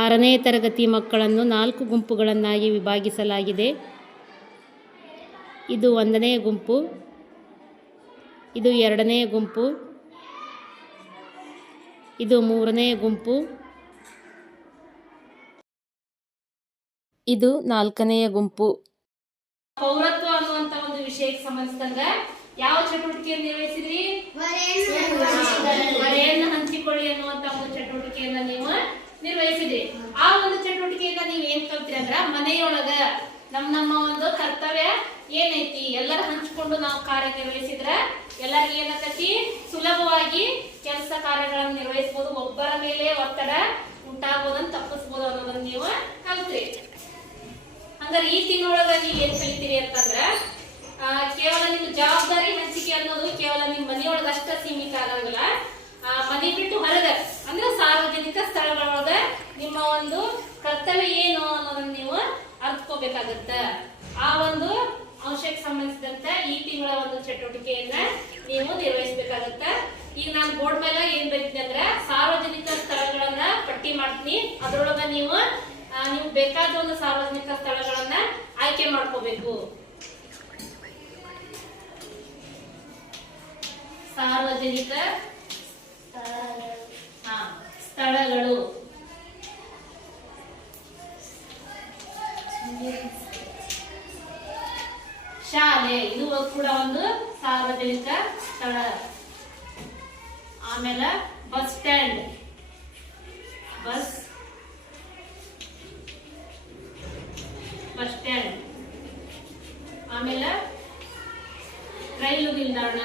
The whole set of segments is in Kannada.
ಆರನೇ ತರಗತಿ ಮಕ್ಕಳನ್ನು ನಾಲ್ಕು ಗುಂಪುಗಳನ್ನಾಗಿ ವಿಭಾಗಿಸಲಾಗಿದೆ. ಇದು ಒಂದನೇ ಗುಂಪು ಇದು ಎರಡನೇ ಗುಂಪು ಇದು ಮೂರನೇ ಗುಂಪು ಇದು ನಾಲ್ಕನೆಯ ಗುಂಪು. ಪೌರತ್ವ ಅನ್ನುವಂತ ಒಂದು ವಿಷಯಕ್ಕೆ ಸಂಬಂಧಿಸಿದಂಗ ಯಾವ ಚಟುವಟಿಕೆಯನ್ನು ನಿರ್ವಹಿಸಿದ್ರಿ? ಮರೆಯನ್ನು ಹಂಚಿಕೊಳ್ಳಿ ಅನ್ನುವಂತ ಒಂದು ಚಟುವಟಿಕೆಯನ್ನ ನೀವು ನಿರ್ವಹಿಸಿದ್ರಿ ಆ ಒಂದು ಚಟುವಟಿಕೆಯಿಂದ ನೀವು ಏನ್ ಕಲ್ತೀರಿ ಅಂದ್ರ ಮನೆಯೊಳಗ ನಮ್ ನಮ್ಮ ಒಂದು ಕರ್ತವ್ಯ ಏನೈತಿ? ಎಲ್ಲರ ಹಂಚಿಕೊಂಡು ನಾವು ಕಾರ್ಯ ನಿರ್ವಹಿಸಿದ್ರ ಎಲ್ಲರಿಗೂ ಏನಾಗತಿ ಸುಲಭವಾಗಿ ಕೆಲಸ ಕಾರ್ಯಗಳನ್ನು ನಿರ್ವಹಿಸಬಹುದು ಒಬ್ಬರ ಮೇಲೆ ಒತ್ತಡ ಉಂಟಾಗೋದನ್ನ ತಪ್ಪಿಸ್ಬೋದು ಅನ್ನೋದನ್ನ ನೀವು ಕಲ್ತ್ರಿ. ಹಂಗಾರೆ ಈ ತಿಂಗಳೊಳಗ ನೀವು ಏನ್ ಕಲಿತೀರಿ ಅಂತಂದ್ರ ಕೇವಲ ನಿಮ್ಮ ಜವಾಬ್ದಾರಿ ಹಂಚಿಕೆ ಅನ್ನೋದು ಕೇವಲ ನಿಮ್ಮ ಮನೆಯೊಳಗಷ್ಟ ಸೀಮಿತ ಆಗಂಗಿಲ್ಲ. ಮನೆ ಬಿಟ್ಟು ಹೊರಗೆ. ಅಂದ್ರೆ ಸಾರ್ವಜನಿಕ ಸ್ಥಳಗಳೊಳಗ ನಿಮ್ಮ ಒಂದು ಕರ್ತವ್ಯ ಏನು ಅನ್ನೋದನ್ನ ನೀವು ಅರ್ಥಕೋಬೇಕಾಗತ್ತ ಆ ಒಂದು ಅಂಶಕ್ಕೆ ಸಂಬಂಧಿಸಿದಂತ ಈ ತಿಂಗಳ ಒಂದು ಚಟುವಟಿಕೆಯನ್ನ ನೀವು ನಿರ್ವಹಿಸಬೇಕಾಗತ್ತ. ಈಗ ನಾನು ಬೋರ್ಡ್ ಮೇಲೆ ಏನ್ ಬರೀತೀನಿ ಅಂದ್ರೆ ಸಾರ್ವಜನಿಕ ಸ್ಥಳಗಳನ್ನ ಪಟ್ಟಿ ಮಾಡ್ತೀನಿ. ಅದರೊಳಗೆ ನೀವು ನಿಮ್ಗೆ ಬೇಕಾದ ಒಂದು ಸಾರ್ವಜನಿಕ ಸ್ಥಳಗಳನ್ನ ಆಯ್ಕೆ ಮಾಡ್ಕೋಬೇಕು. ಸಾರ್ವಜನಿಕ ಸ್ಥಳಗಳು. ಶಾಲೆ, ಇದು ಕೂಡ ಒಂದು ಸಾರ್ವಜನಿಕ ಸ್ಥಳ. ಆಮೇಲೆ bus stand. Bus bus stand. ಆಮೇಲೆ ರೈಲು ನಿಲ್ದಾಣ.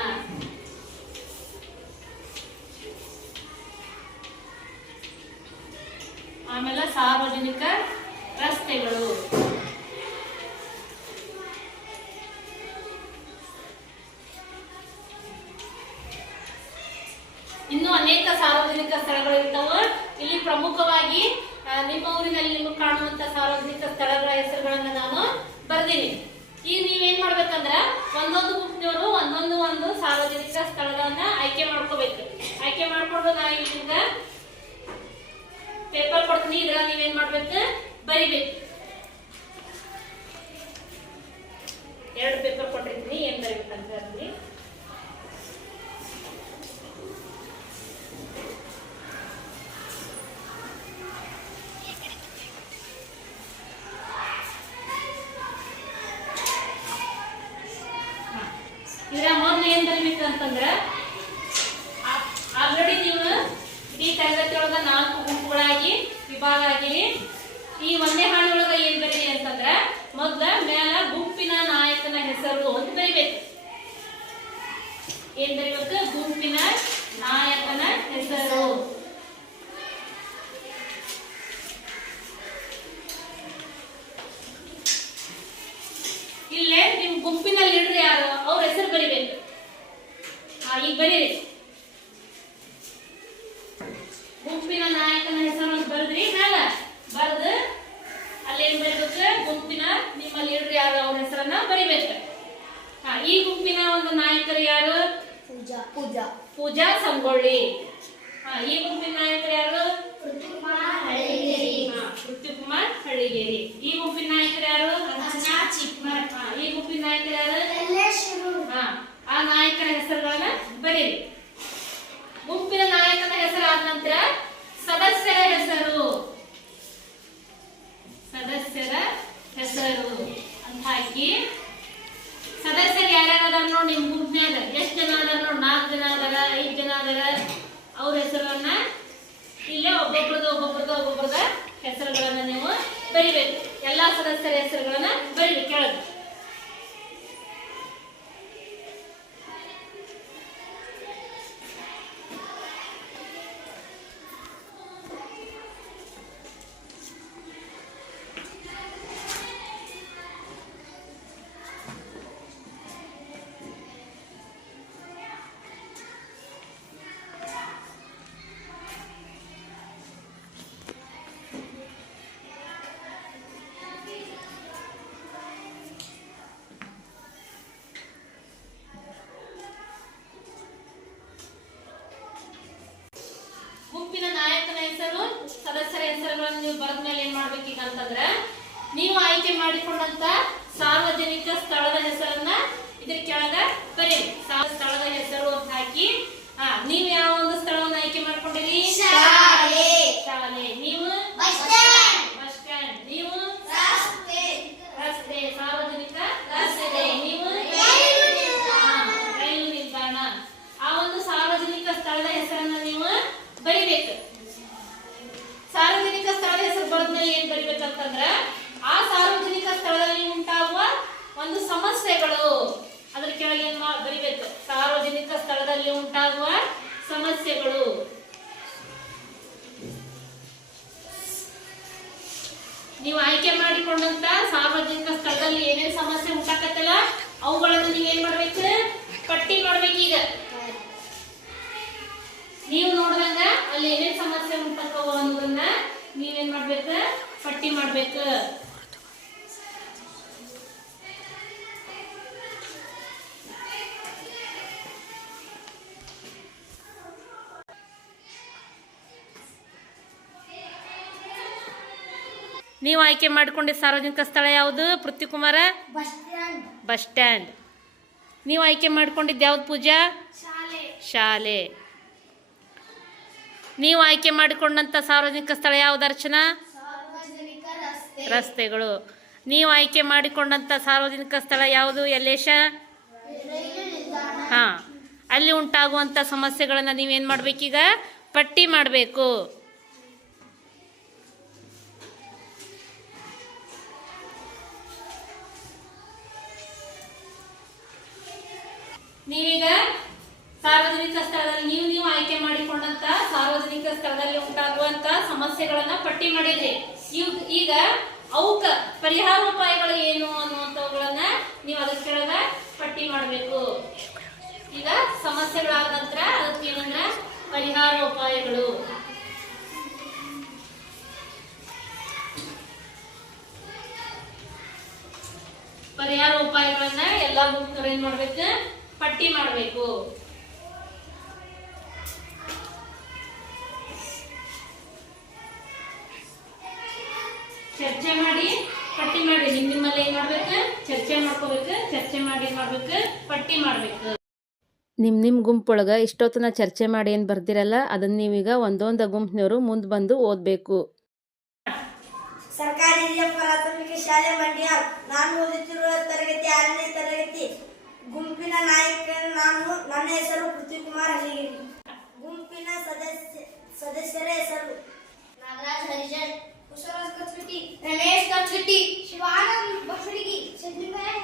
ಕೊಡ್ತೀನಿ ಇದ್ರ ನೀವೇನ್ ಮಾಡ್ಬೇಕು? ಬರಿಬೇಕು. ಎರಡು ಪೇಪರ್ ಕೊಟ್ಟಿರ್ತೀನಿ ಏನ್ ಬರಿಬೇಕಂತ ಅಲ್ಲಿ ಇದ್ರ ಮೊದ್ಲು ಏನ್ ಬರಿಬೇಕು ಅಂತಂದ್ರ ಆಲ್ರೆಡಿ ನೀವು ಇಡೀ ತರಗತಿ ಒಳಗ ನಾಲ್ಕು ಗುಂಪುಗಳಾಗಿ ವಿಭಾಗ ಆಗಿರಿ ಈ ಒಂದೇ ಹಾಳಿ ಒಳಗ ಏನ್ ಬರೀರಿ ಅಂತಂದ್ರ ಮೊದ್ಲ ಮೇಲ ಗುಂಪಿನ ನಾಯಕನ ಹೆಸರು ಅಂತ ಬರಿಬೇಕು ಏನ್ ಬರಿಬೇಕು ಗುಂಪಿನ ನಾಯಕನ ಹೆಸರು. ಇಲ್ಲೇ ನಿಮ್ ಗುಂಪಿನಲ್ಲಿ ಲೀಡರ್ ಯಾರು? ಅವ್ರ ಹೆಸರು ಬರಿಬೇಕು ಹಾ, ಈಗ ಬರೀರಿ. ಗುಂಪಿನ ನಾಯಕನ ಹೆಸರು ಅಂತ ಬರೆದ್ರಿ, ಮ್ಯಾಲ ಬರ್ದು ಅಲ್ಲಿ ಏನ್ ಬರಿಬೇಕು? ಗುಂಪಿನ ನಿಮ್ಮ ಲೀಡರ್ ಯಾರು? ಅವ್ರ ಹೆಸರನ್ನ ಬರಿಬೇಕು. ಈ ಗುಂಪಿನ ಒಂದು ನಾಯಕರು ಯಾರು? ಪೂಜಾ. ಪೂಜಾ. ಪೂಜಾ ಸಂಗೊಳ್ಳಿ. ಹಾ ಈ ಗುಂಪಿನ ನಾಯಕರು ಯಾರು? ಪೃಥ್ವಿಕುಮಾರ್ ಹಳ್ಳಿಗೇರಿ ಪೃಥ್ವಿಕುಮಾರ್ ಹಳ್ಳಿಗೇರಿ ಈ ಗುಂಪಿನ ಹೆಸರು ಸದಸ್ಯರ ಹೆಸರುಗಳನ್ನು ನೀವು ಬರೆದ ಮೇಲೆ ಏನ್ ಮಾಡ್ಬೇಕೀಗ ಅಂತಂದ್ರೆ ನೀವು ಆಯ್ಕೆ ಮಾಡಿಕೊಂಡಂತ ಸಾರ್ವಜನಿಕ ಸ್ಥಳದ ಹೆಸರನ್ನ ಇದ್ರ ಕೆಳಗ ಬರೀರಿ. ಸ್ಥಳದ ಹೆಸರು ಅಂತ ಹಾಕಿ ಹಾ ನೀವು ಯಾವ ಒಂದು ಸ್ಥಳವನ್ನು ಆಯ್ಕೆ ಮಾಡ್ಕೊಂಡಿರಿ? ಶಾಲೆ. ನೀವು ಬರೆದ್ಮೇಲೆ ಏನ್ ಬರಿಬೇಕಂತಂದ್ರ ಆ ಸಾರ್ವಜನಿಕ ಸ್ಥಳದಲ್ಲಿ ಉಂಟಾಗುವ ಒಂದು ಸಮಸ್ಯೆಗಳು. ಅದ್ರ ಕೆಳಗೆ ಏನ್ ಬರಿಬೇಕು. ಸಾರ್ವಜನಿಕ ಸ್ಥಳದಲ್ಲಿ ಉಂಟಾಗುವ ಸಮಸ್ಯೆಗಳು. ನೀವು ಆಯ್ಕೆ ಮಾಡಿಕೊಂಡಂತ ಸಾರ್ವಜನಿಕ ಸ್ಥಳದಲ್ಲಿ ಏನೇನ್ ಸಮಸ್ಯೆ ಉಂಟಾಕತ್ತಲ್ಲ, ಅವುಗಳನ್ನು ನೀವು ಏನ್ ಮಾಡ್ಬೇಕು? ಪಟ್ಟಿ ಮಾಡ್ಬೇಕೀಗ ನೀವು ನೋಡಿದಾಗ ಅಲ್ಲಿ ಏನೇನ್ ಸಮಸ್ಯೆ ಉಂಟಾಕವ ಅನ್ನೋದನ್ನ ನೀವೇನ್ ಮಾಡ್ಬೇಕು? ಪಟ್ಟಿ ಮಾಡ್ಬೇಕು. ನೀವು ಆಯ್ಕೆ ಮಾಡಿಕೊಂಡಿದ್ದ ಸಾರ್ವಜನಿಕ ಸ್ಥಳ ಯಾವುದು? ಪೃಥ್ವಿಕುಮಾರ. Bus stand. ನೀವು ಆಯ್ಕೆ ಮಾಡ್ಕೊಂಡಿದ್ದು ಯಾವ್ದು ಪೂಜಾ? ಶಾಲೆ. ನೀವು ಆಯ್ಕೆ ಮಾಡಿಕೊಂಡಂತ ಸಾರ್ವಜನಿಕ ಸ್ಥಳ ಯಾವ್ದು ಅರ್ಚನಾ. ರಸ್ತೆಗಳು. ನೀವು ಆಯ್ಕೆ ಮಾಡಿಕೊಂಡಂತ ಸಾರ್ವಜನಿಕ ಸ್ಥಳ ಯಾವುದು ಯಲ್ಲೇಶ? ಹಾಂ. ಅಲ್ಲಿ ಉಂಟಾಗುವಂತ ಸಮಸ್ಯೆಗಳನ್ನ ನೀವೇನ್ ಮಾಡ್ಬೇಕೀಗ? ಪಟ್ಟಿ ಮಾಡಬೇಕು. ನೀವೀಗ ಸಾರ್ವಜನಿಕ ಸ್ಥಳದಲ್ಲಿ ನೀವು ನೀವು ಆಯ್ಕೆ ಮಾಡಿಕೊಂಡಂತ, ಸಾರ್ವಜನಿಕ ಸ್ಥಳದಲ್ಲಿ ಉಂಟಾಗುವಂತ ಸಮಸ್ಯೆಗಳನ್ನ ಪಟ್ಟಿ ಮಾಡಿದ್ರಿ ಈಗ ಪರಿಹಾರ ಪರಿಹಾರೋಪಾಯಗಳು ಏನು ಅನ್ನುವಂಥವುಗಳನ್ನ ನೀವು ಅದ್ರ ಕೆಳಗ ಪಟ್ಟಿ ಮಾಡಬೇಕು. ಈಗ ಸಮಸ್ಯೆಗಳಾದ ನಂತರ ಅದಕ್ಕೆ ಏನಂದ್ರ ಪರಿಹಾರೋಪಾಯಗಳು ಪರಿಹಾರ ಉಪಾಯಗಳನ್ನ ಎಲ್ಲಾ ಏನ್ ಮಾಡ್ಬೇಕು? ಪಟ್ಟಿ ಮಾಡ್ಬೇಕು. ಚರ್ಚೆ ಮಾಡಿ ಪಟ್ಟಿ ಮಾಡಿ. ನಿಮ್ ನಿಮ್ಮಲ್ಲಿ ಏನ್ ಮಾಡ್ಬೇಕು? ಚರ್ಚೆ ಮಾಡ್ಕೋಬೇಕು ಚರ್ಚೆ ಮಾಡಿ ಏನ್ ಮಾಡ್ಬೇಕು? ಪಟ್ಟಿ ಮಾಡ್ಬೇಕು. ನಿಮ್ಮ ನಿಮ್ಮ ಗುಂಪೊಳಗೆ ಇಷ್ಟೊತ್ತನ ಚರ್ಚೆ ಮಾಡಿ ಏನು ಬರ್ದಿರಲ್ಲ ಅದನ್ನು ನೀವೀಗ ಒಂದೊಂದು ಗುಂಪಿನವರು ಮುಂದೆ ಬಂದು ಓದ್ಬೇಕು. ಸರ್ಕಾರಿ ಹಿರಿಯ ಪ್ರಾಥಮಿಕ ಶಾಲೆ ಮಂಡ್ಯ ನಾನು ಓದುತ್ತಿರುವ ತರಗತಿ ಆರನೇ ತರಗತಿ. ಗುಂಪಿನ ನಾಯಕ ನಾನು ನನ್ನ ಹೆಸರು ಪೃಥ್ವಿಕುಮಾರ್ ಹಲಿಗಿರಿ ಗುಂಪಿನ ಸದಸ್ಯ ಸದಸ್ಯರ ಹೆಸರು. ನಾಗರಾಜ್ ಹರಿಜನ್. सरस कचड़ी रमेश कचड़ी शिवानंद बछड़ी की चंद्रमा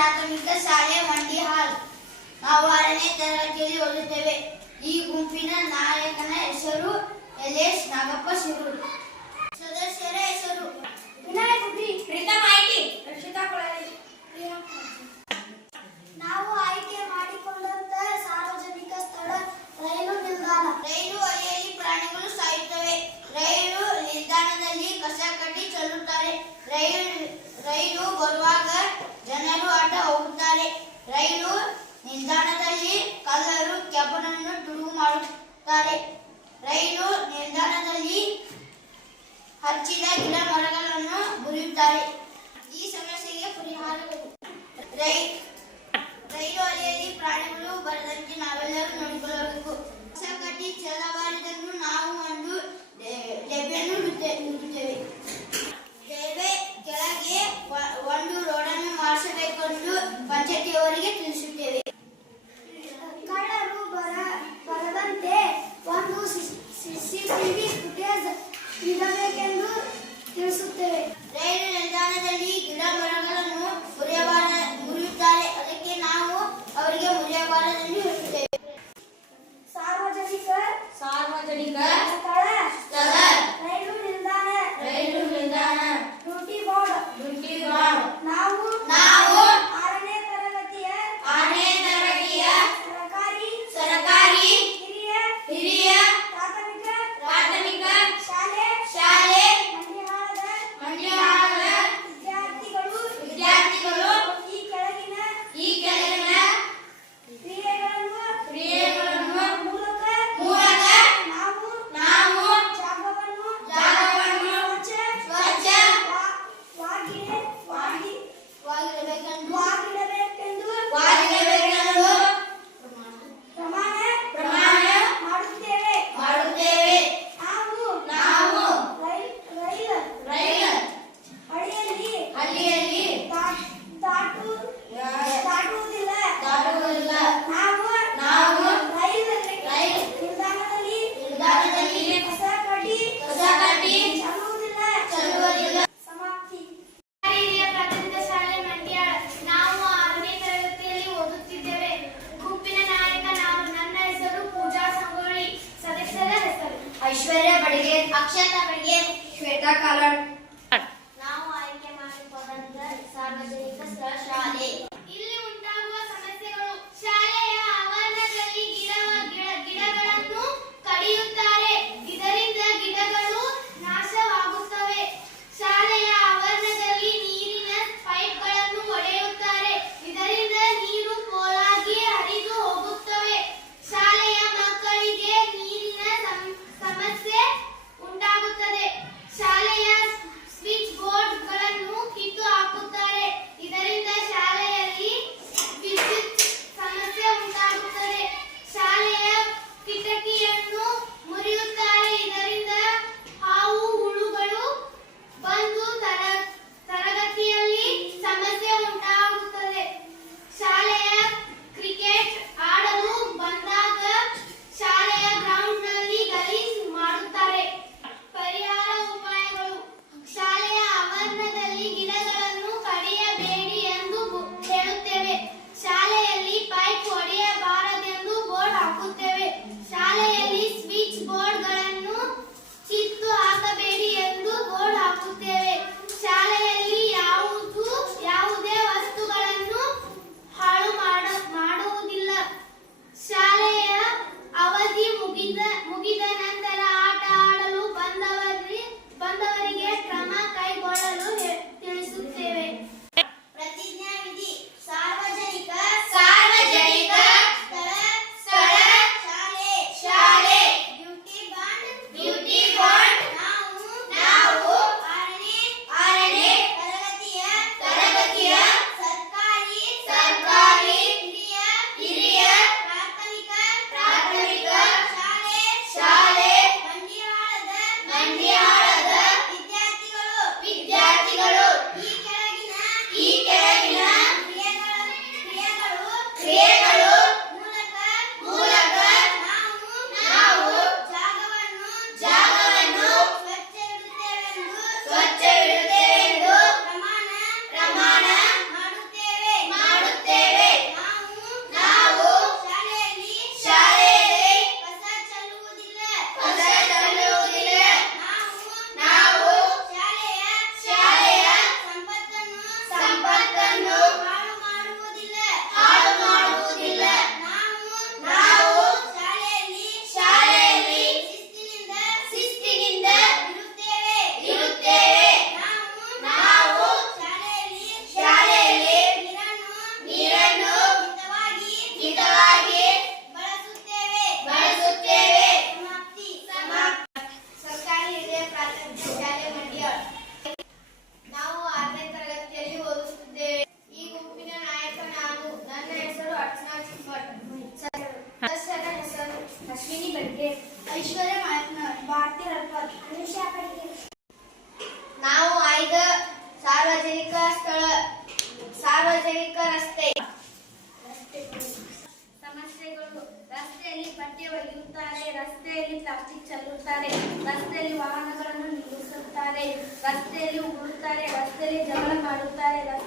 ಪ್ರಾಥಮಿಕ ಶಾಲೆ ಮಂಡಿ ಹಾಲ್. ನಾವು ಆರನೇ ತರಗತಿಯಲ್ಲಿ ಓದುತ್ತೇವೆ. ಈ ಗುಂಪಿನ ನಾಯಕನ ಹೆಸರು ಯಲೇಶ್ ನಾಗಪ್ಪ ಶಿರೂರು ಸದಸ್ಯರ ಹೆಸರು. ಪ್ರೀತಾ ಮಾಹಿತಿ ನಾವು ಆಯ್ಕೆ ಮಾಡಿಕೊಂಡಂತ ಸಾರ್ವಜನಿಕ ಸ್ಥಳ ರೈಲು ನಿಲ್ದಾಣ. ರೈಲು ಹಳಿಯಲ್ಲಿ ಪ್ರಾಣಿಗಳು ಸಾಯುತ್ತವೆ. ರೈಲು ನಿಲ್ದಾಣದಲ್ಲಿ ಕಸ ಕಟ್ಟಿ ಚೆಲ್ಲುತ್ತಾರೆ. ರೈಲು ರೈಲು ಬರುವಾಗ ಜನರು ಅಡ್ಡ ಹೋಗುತ್ತಾರೆ. ರೈಲು ನಿಲ್ದಾಣದಲ್ಲಿ ಕಲ್ಲರು ಕೆಬ್ಬನನ್ನು ತುಡುಗು ಮಾಡುತ್ತಾರೆ. ರೈಲು ನಿಲ್ದಾಣದಲ್ಲಿ ಹಚ್ಚಿದ ಗಿಡ ಮರಗಳನ್ನು ಮುರಿಯುತ್ತಾರೆ. ಈ ಸಮಸ್ಯೆಗೆ ಪರಿಹಾರಗಳು. ರೈಲು ಅಲೆಯಲ್ಲಿ ಪ್ರಾಣಿಗಳು ಬರದಂತೆ ನಾವೆಲ್ಲರೂ ನೋಡಿಕೊಳ್ಳಬೇಕು. ಪಂಚಾಯತಿಯವರಿಗೆ ತಿಳಿಸುತ್ತೇವೆ. ಕಳ್ಳರು ಬರ ಬರದಂತೆ ಒಂದು ಸಿಸಿಟಿವಿ ಫುಟೇಜ್ ಇರಬೇಕೆಂದು ತಿಳಿಸುತ್ತೇವೆ. ರೈಲು ನಿಲ್ದಾಣದಲ್ಲಿ ಗಿಡ ಮರಗಳನ್ನು ಮುರಿಯಬಾರ the color.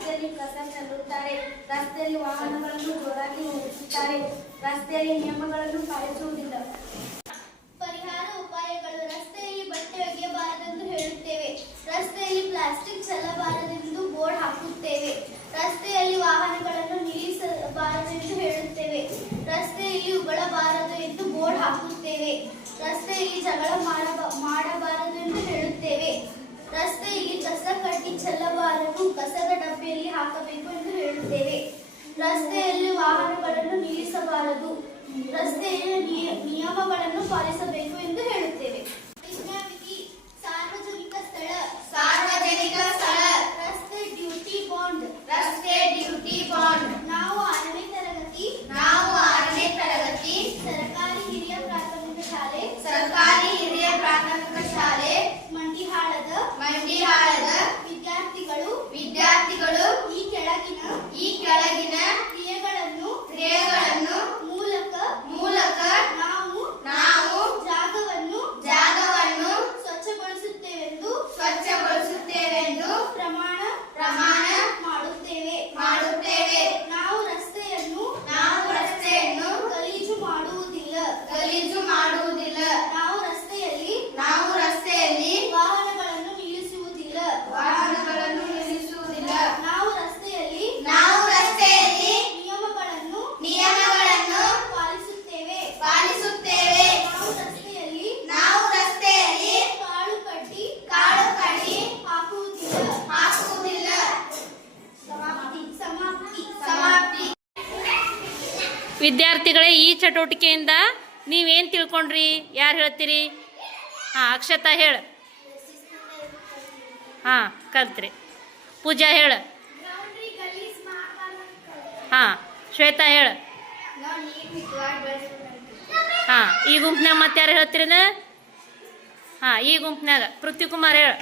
ರಸ್ತೆಯಲ್ಲಿ ಕಸ ಚೆಲ್ಲುತ್ತಾರೆ. ರಸ್ತೆಯಲ್ಲಿ ವಾಹನಗಳನ್ನು ಜೋರಾಗಿ ಹೋಗುತ್ತಾರೆ ರಸ್ತೆಯಲ್ಲಿ ನಿಯಮಗಳನ್ನು ಪಾಲಿಸುವುದಿಲ್ಲ. ಪರಿಹಾರ ಉಪಾಯಗಳು ರಸ್ತೆಯಲ್ಲಿ ಬಟ್ಟೆ ಒಗೆಯಬಾರದೆಂದು ಹೇಳುತ್ತೇವೆ. ರಸ್ತೆಯಲ್ಲಿ ಪ್ಲಾಸ್ಟಿಕ್ ಚೆಲ್ಲಬಾರದೆಂದು ಬೋರ್ಡ್ ಹಾಕುತ್ತೇವೆ. ರಸ್ತೆಯಲ್ಲಿ ವಾಹನಗಳನ್ನು ನಿಲ್ಲಿಸಬಾರದೆಂದು ಹೇಳುತ್ತೇವೆ. ರಸ್ತೆಯಲ್ಲಿ ಉಗಳಬಾರದು ಎಂದು ಬೋರ್ಡ್ ಹಾಕುತ್ತೇವೆ. ರಸ್ತೆಯಲ್ಲಿ ಜಗಳ ಮಾಡಬ ಮಾಡಬಾರದು ಎಂದು ಹೇಳುತ್ತೇವೆ. ರಸ್ತೆಯಲ್ಲಿ ಕಸ ಕಡ್ಡಿ ಚೆಲ್ಲಬಾರದು ಕಸದ ಡಬ್ಬೆಯಲ್ಲಿ ಹಾಕಬೇಕು ಎಂದು ಹೇಳುತ್ತೇವೆ. ರಸ್ತೆಯಲ್ಲಿ ವಾಹನಗಳನ್ನು ನಿಲ್ಲಿಸಬಾರದು. ರಸ್ತೆಯಲ್ಲಿ ನಿಯ- ನಿಯಮಗಳನ್ನು ಪಾಲಿಸಬೇಕು ಎಂದು ಹೇಳುತ್ತೇವೆ ವಿಜ್ಞಾನಿಕಿ ಸಾರ್ವಜನಿಕ ಸ್ಥಳ ಸಾರ್ವಜನಿಕ ಸ್ಥಳ ರಸ್ತೆ ಡ್ಯೂಟಿ ಬಾಂಡ್ ರಸ್ತೆ ಡ್ಯೂಟಿ ಬಾಂಡ್ ನಾವು ಆರನೇ ತರಗತಿ ನಾವು ಆರನೇ ತರಗತಿ ಸರ್ಕಾರಿ ಹಿರಿಯ ಪ್ರಾಥಮಿಕ ಶಾಲೆ ಸರ್ಕಾರಿ ಹಿರಿಯ ಪ್ರಾಥಮಿಕ ಶಾಲೆ ಮಂಡಿಹಾಳದ ಮಂಡಿಹಾಳದ ವಿದ್ಯಾರ್ಥಿಗಳು ವಿದ್ಯಾರ್ಥಿಗಳು ಈ ಕೆಳಗಿನ ಈ ಕೆಳಗಿನ ಕ್ರಿಯೆಗಳನ್ನು ಕ್ರಿಯೆಗಳನ್ನು ಮೂಲಕ ಮೂಲಕ ನಾವು ನಾವು ಜಾಗವನ್ನು ಜಾಗವನ್ನು ಸ್ವಚ್ಛಗೊಳಿಸುತ್ತೇವೆಂದು ಸ್ವಚ್ಛಗೊಳಿಸುತ್ತೇವೆಂದು ಪ್ರಮಾಣ ಪ್ರಮಾಣ ಮಾಡುತ್ತೇವೆ ಮಾಡುತ್ತೇವೆ ನಾವು ರಸ್ತೆಯನ್ನು ನಾವು ರಸ್ತೆಯನ್ನು ಗಲೀಜು ಮಾಡುವುದಿಲ್ಲ ಗಲೀಜು ಮಾಡುವುದಿಲ್ಲ ನಾವು ರಸ್ತೆಯಲ್ಲಿ ನಾವು ರಸ್ತೆಯಲ್ಲಿ ವಾಹನಗಳನ್ನು ನಿಲ್ಲಿಸುವುದಿಲ್ಲ ವಾಹನಗಳನ್ನು ನಿಲ್ಲಿಸುವುದಿಲ್ಲ ನಾವು ರಸ್ತೆಯಲ್ಲಿ ನಾವು ರಸ್ತೆಯಲ್ಲಿ ನಿಯಮಗಳನ್ನು ನಿಯಮಗಳನ್ನು ಪಾಲಿಸುತ್ತೇವೆ ಪಾಲಿಸುತ್ತೇವೆ ನಾವು ರಸ್ತೆಯಲ್ಲಿ ನಾವು ರಸ್ತೆಯಲ್ಲಿ ಕಾಳು ಕಡ್ಡಿ ಕಾಳು ಕಡ್ಡಿ ಹಾಕುವುದಿಲ್ಲ ಹಾಕುವುದಿಲ್ಲ ಸಮಾಪ್ತಿ ಸಮಾಪ್ತಿ ಸಮಾಪ್ತಿ ವಿದ್ಯಾರ್ಥಿಗಳೇ ಈ ಚಟುವಟಿಕೆಯಿಂದ ನೀವೇನು ತಿಳ್ಕೊಂಡ್ರಿ? ಯಾರು ಹೇಳ್ತೀರಿ? ಹಾಂ ಅಕ್ಷತಾ ಹೇಳು. ಹಾಂ ಕಲ್ತ್ರಿ. ಪೂಜಾ ಹೇಳು. ಹಾಂ ಶ್ವೇತಾ ಹೇಳು. ಹಾಂ ಈ ಗುಂಪಿನಾಗ ಮತ್ತೆ ಯಾರು ಹೇಳ್ತೀರೇನ ಹಾಂ ಈ ಗುಂಪಿನಾಗ ಪೃಥ್ವಿಕುಮಾರ್ ಹೇಳು.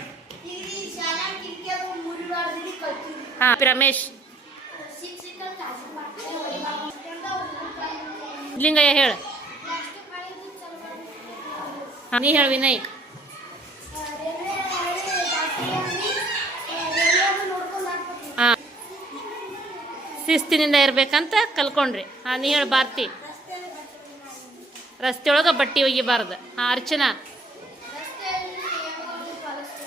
ಹಾಂ ರಮೇಶ್. ಲಿಂಗಯ್ಯ ಹೇಳು. ನೀ ಹೇಳ ವಿನಯ್. ಹಾಂ, ಶಿಸ್ತಿನಿಂದ ಇರ್ಬೇಕಂತ ಕಲ್ಕೊಂಡ್ರಿ. ಹಾಂ, ನೀ ಹೇಳ ಭಾರತಿ. ರಸ್ತೆಯೊಳಗೆ ಬಟ್ಟೆ ಒಗಿಬಾರ್ದು. ಹಾಂ, ಅರ್ಚನಾ.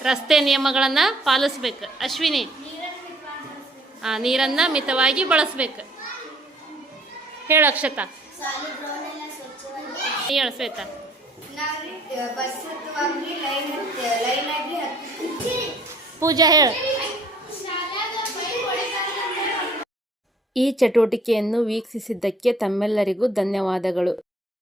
ರಸ್ತೆ ನಿಯಮಗಳನ್ನು ಪಾಲಿಸ್ಬೇಕು. ಅಶ್ವಿನಿ. ನೀರನ್ನು ಮಿತವಾಗಿ ಬಳಸ್ಬೇಕು. ಹೇಳು ಅಕ್ಷತಾ. ಹೇಳು ಶ್ವೇತಾ ಪೂಜಾ ಹೇಳು. ಈ ಚಟುವಟಿಕೆಯನ್ನು ವೀಕ್ಷಿಸಿದ್ದಕ್ಕೆ ತಮ್ಮೆಲ್ಲರಿಗೂ ಧನ್ಯವಾದಗಳು.